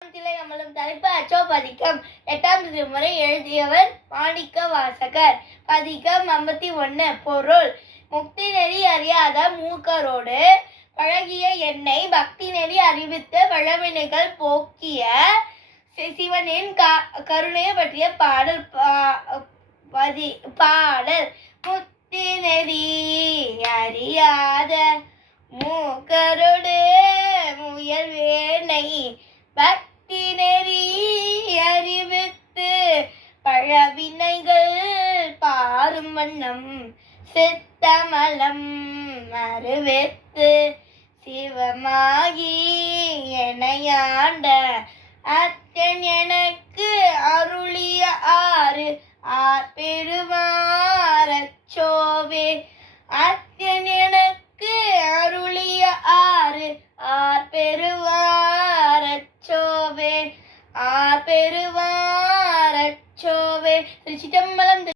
திலையமலும் தலைப்பு அச்சோபதிகம். 8ஆம் திருமுறை. எழுதியவர் மாணிக்கவாசகர். பதிகம் 51. பொருள். முக்தி நெறி அறியாத மூக்கரோடு பழகிய என்னை பக்தி நெறி அறிவித்த பழவினைகள் போக்கிய சிவனின் கருணையை பற்றிய பாடல். முக்தி நெறி அறியாத மூக்கரோடு முயல்வேனை பக்தி நெறி அறிவித்து பழவினைகள் பாரும் வண்ணம் சித்தமலம் மறுவித்து சிவமாகி எனையாண்ட அத்தன் எனக்கு அருளிய ஆறு பெருவாரச்சோவே. அத்தன் எனக்கு அருளிய ஆறு பெருவாரச்சோவே. திருச்சிற்றம்பலம்.